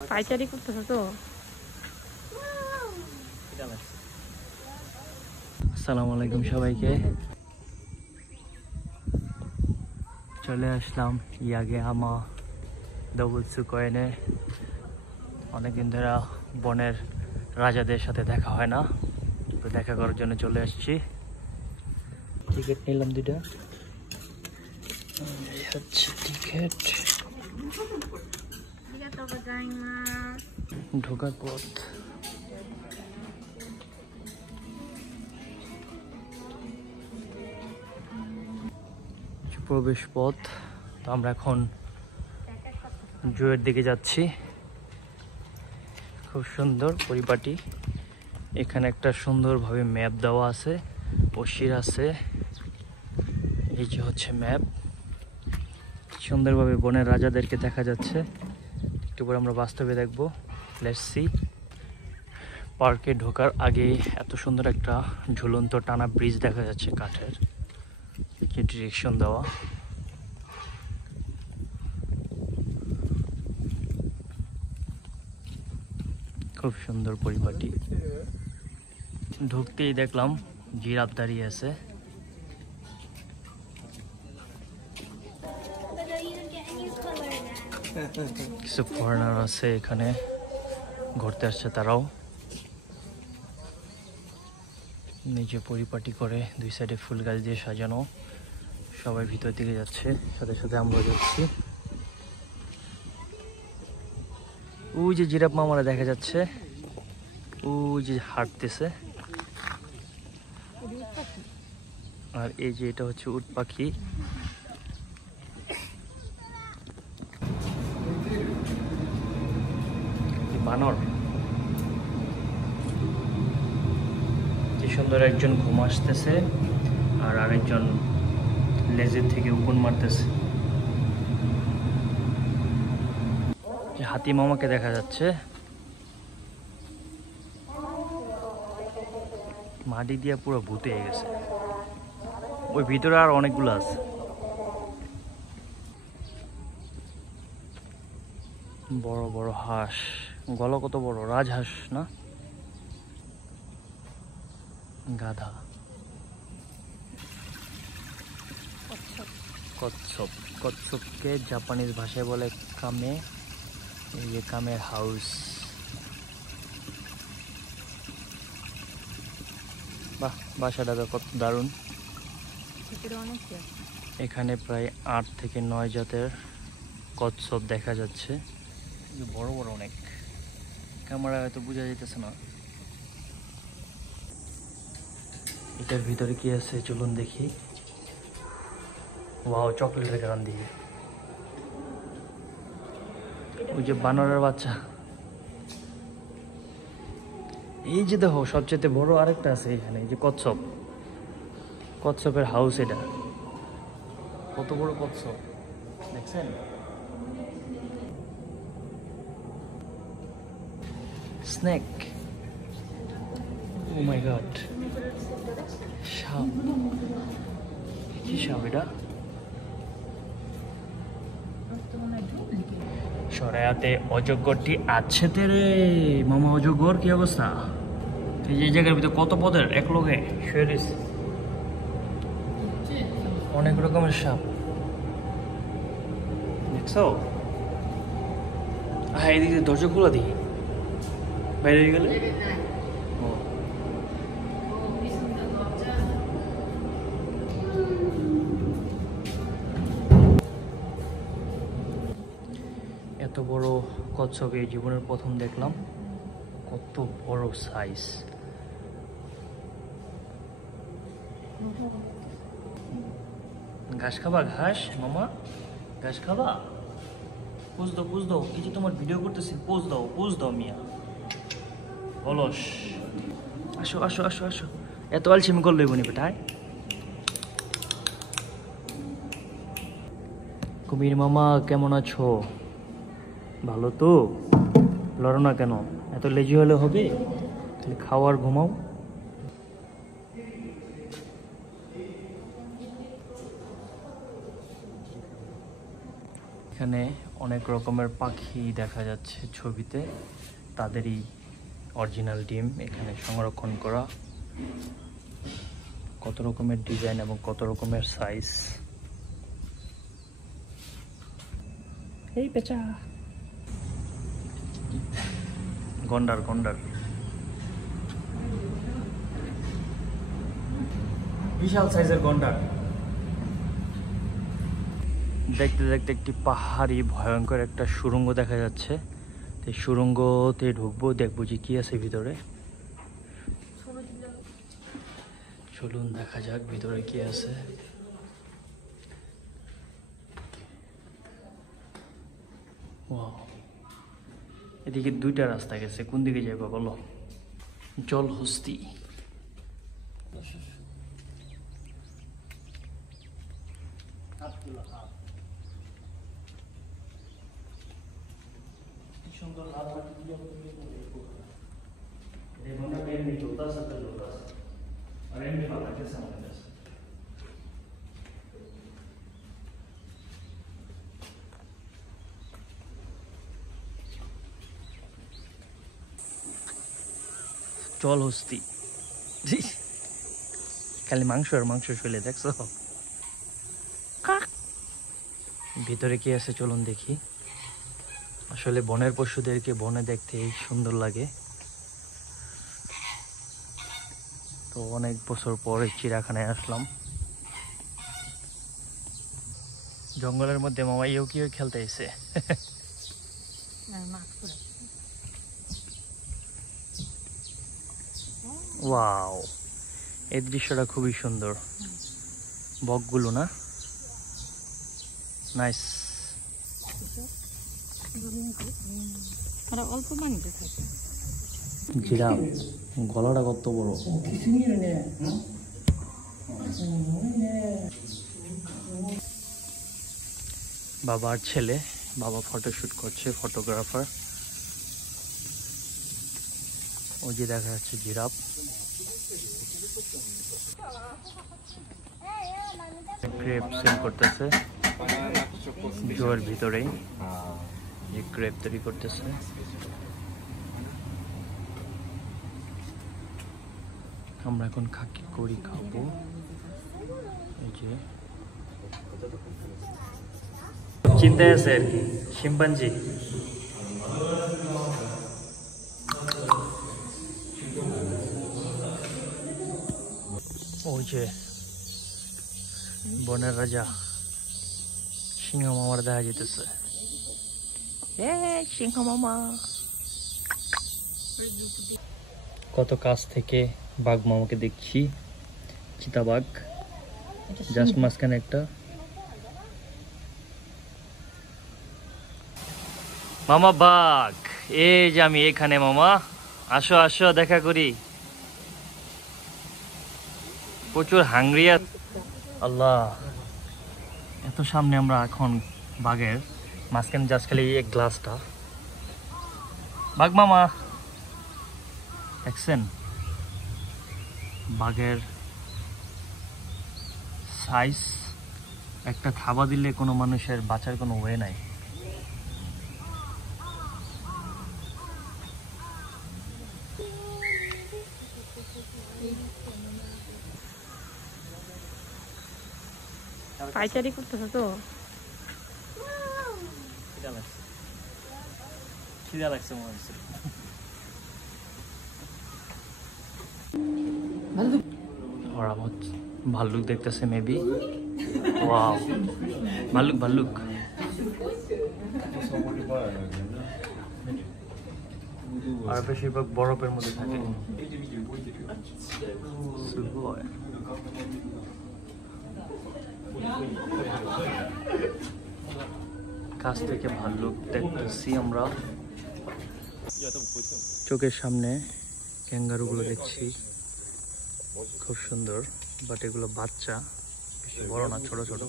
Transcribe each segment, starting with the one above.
পাইচারি করতেছ তো। আসসালামু আলাইকুম সবাইকে। চলে আসলাম ইয়াগে হামা ডবল সুকয়েনে। অনেকদিন ধরে বনের রাজাদের সাথে দেখা হয় না, তো দেখা করার জন্য চলে আসছি। টিকিট নিলাম দুইটা, হচ্ছে টিকিট। ঢোকার পথ প্রবেশ পথ। তো আমরা এখন জুয়ের দিকে যাচ্ছি। খুব সুন্দর পরিপাটি। এখানে একটা সুন্দরভাবে ম্যাপ দেওয়া আছে, বসির আছে। এই যে হচ্ছে ম্যাপ, সুন্দরভাবে বনের রাজাদেরকে দেখা যাচ্ছে। একটু পরে আমরা বাস্তবে দেখবো। Let's see. পার্কে ঢোকার আগে এত সুন্দর একটা ঝুলন্ত টানা ব্রিজ দেখা যাচ্ছে কাঠের, কি ডিরেকশন দেওয়া। খুব সুন্দর পরিপাটি। ঢুকতেই দেখলাম জিরাফ দাঁড়িয়ে আছে। কিছু ফরেনার আছে এখানে, ঘুরতে আসছে তারাও। নিচে পরিপাটি করে দুই সাইডে ফুল গাছ দিয়ে সাজানো। সবাই ভিতর দিকে যাচ্ছে, সাথে সাথে আমরা যাচ্ছি। ওই যে জিরাফ মামারা দেখা যাচ্ছে, ওই যে হাঁটতেছে। আর এই যে এটা হচ্ছে উট পাখি। বানর। কি সুন্দর একজন ঘুম আসতেছে আর আরেকজন লেজের থেকে উকুন মারতেছে। হাতি মামাকে দেখা যাচ্ছে। মাটি দিয়ে পুরো ভূতে হয়ে গেছে। ওই ভিতরে আর অনেকগুলো আছে। বড় বড় হাঁস, গলা কত বড়, রাজহাঁস না, গাধা। কচ্ছপ। কচ্ছপকে জাপানিজ ভাষায় বলে কামে। এই যে কামের হাউস। বাহ, বাসাটা তো কত দারুণ। এখানে প্রায় 8 থেকে 9 জাতের কচ্ছপ দেখা যাচ্ছে। বড় বড় অনেক, ক্যামেরা হয়তো বোঝা যাইতেছে না। এটার ভিতরে কি আছে চলুন দেখি। ওয়াও, চকলেটের গান দিয়ে। ওই যে বানরের বাচ্চা। এই যে দেখো সবচেয়ে বড় আরেকটা আছে এখানে, এই যে কচ্ছপ। কচ্ছপের হাউস এটা। কত বড় কচ্ছপ দেখছেন? স্নেক। ও মাই গড। সাপ। কি সাপ এটা? সরায়াতে অজগরটি আছে রে মামা। অজগর কি অবস্থা? এই জায়গার ভিতরে কত পদের এক লোকে শুয়ে রয়েছে। অনেক রকমের সাপ দেখছো? হ্যাঁ, এদিকে দরজা খোলা দিই, বাইরে গেলে। এত বড় কচ্ছপ এই জীবনের প্রথম দেখলাম। কত বড় সাইজ। ঘাস খাবা? ঘাস মামা, ঘাস খাবা? পোজ দাও, পোজ দাও। এই যে তোমার ভিডিও করতেছি, পোজ দাও, পোজ দাও মিয়া। অলস। আসো আসো আসো আসো। এত আলসেমি করলো বনি বেটায়। কুমির মামা কেমন আছো? ভালো তো? লড়ো না কেন? এত লেজি হলে হবে? তাহলে খাও আর ঘুমাও। এখানে অনেক রকমের পাখি দেখা যাচ্ছে ছবিতে, তাদেরই অরিজিনাল ডিম এখানে সংরক্ষণ করা। কত রকমের ডিজাইন এবং কত রকমের সাইজ। এই পেঁচা, গন্ডার গন্ডার, বিশাল সাইজের গন্ডার। দেখতে দেখতে একটি পাহাড়ি ভয়ঙ্কর একটা সুড়ঙ্গ দেখা যাচ্ছে। এই সুড়ঙ্গতে ঢুকবো, দেখবো যে কি আছে ভিতরে। চলুন দেখা যাক ভিতরে কি আছে। ওয়াও, এদিকে দুইটা রাস্তা গেছে, কোন দিকে যাইবা বলো? জলহস্তি। সুন্দর লাল মাটি দিয়ে देखो एमनी छोटा सा और एमनी वाला कैसा होता है? জলহস্তি খালি মাংস আর মাংস শুলে দেখছো। ভিতরে কি আছে চলুন দেখি। আসলে বনের পশুদেরকে বনে দেখতে সুন্দর লাগে। তো অনেক বছর পর চিড়িয়াখানায় আসলাম। জঙ্গলের মধ্যে মামা ইউ কি খেলতে এসে। ওয়াও, এই দৃশ্যটা খুবই সুন্দর। বকগুলো না, নাইস। অল্প পানিতে থাকে। জিরাফ, গলাটা কত বড়। বাবার ছেলে, বাবা ফটোশুট করছে, ফটোগ্রাফার। ওই যে দেখা যাচ্ছে জিরাফ। ক্রেপ সেল করতেছে জোয়ার ভিতরেই, যে ক্রেপ তৈরি করতেছে। আমরা এখন খাকি করি খাবো। এই যে চিন্তায় আছে আর কি, শিম্পাঞ্জি। ওই যে বনের রাজা সিংহ মামার দেখা যেতেছে। সিংহ মামা কত কাছ থেকে বাঘ মামাকে দেখছি। চিতাবাঘ জাস্ট মাঝখানে একটা। মামা বাঘ, এই যে আমি এখানে। মামা আসো আসো, দেখা করি। প্রচুর হাংরি। আল্লাহ, এত সামনে আমরা এখন বাঘের মাঝখানে জাস্ট খালি এক গ্লাসটা। বাঘ মামা দেখছেন? বাঘের সাইজ, একটা থাবা দিলে কোনো মানুষের বাঁচার কোনো ওয়ে নাই। পাইচারি করতেছে তো। খিদা লাগছে মনে হচ্ছে। ভাল্লুক দেখতেছে মেবি। ওয়াও, ভাল্লুক ভাল্লুক। আর বেশিরভাগ বরফের মধ্যে থাকে। কাছ থেকে ভাল্লুক দেখতেছি আমরা। চোখের সামনে ক্যাঙ্গারুগুলো দেখছি, খুব সুন্দর। বাট এগুলো বাচ্চা, বেশি বড় না, ছোট ছোট।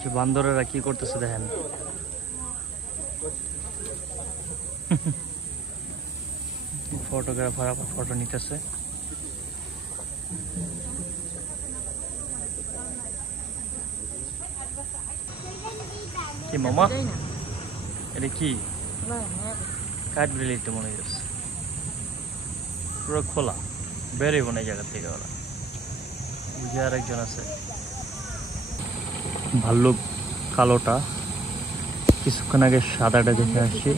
যে বান্দরেরা কি করতেছে দেখেন। ফটোগ্রাফার আবার ফটো নিতেছে। মামা যাই না এটা কি না, হ্যাঁ। কাঠ বিড়ালিতে মনে হচ্ছে পুরো খোলা বেরোইব না এই জায়গা থেকে ওরা বুঝে আর একজন আছে ভাল্লুক কালোটা কিছুক্ষণ আগে সাদাটা দেখে আসছি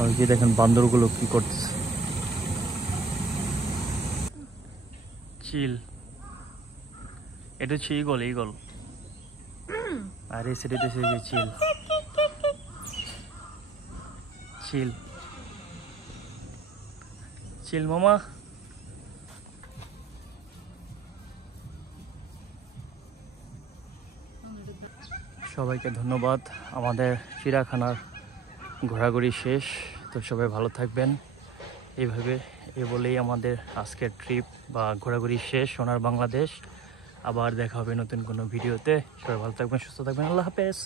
ওই যে দেখেন বান্দরগুলো কি করতেছে চিল এটা হচ্ছে ইগল ইগল আর এই সাইডে যে চিল চিল চিল মামা সবাইকে ধন্যবাদ আমাদের চিড়িয়াখানার ঘোরাঘুরি শেষ তো সবাই ভালো থাকবেন এইভাবে এ বলেই আমাদের আজকের ট্রিপ বা ঘোরাঘুরি শেষ সোনার বাংলাদেশ আবার দেখা হবে নতুন কোনো ভিডিওতে সবাই ভালো থাকবেন সুস্থ থাকবেন আল্লাহ হাফেজ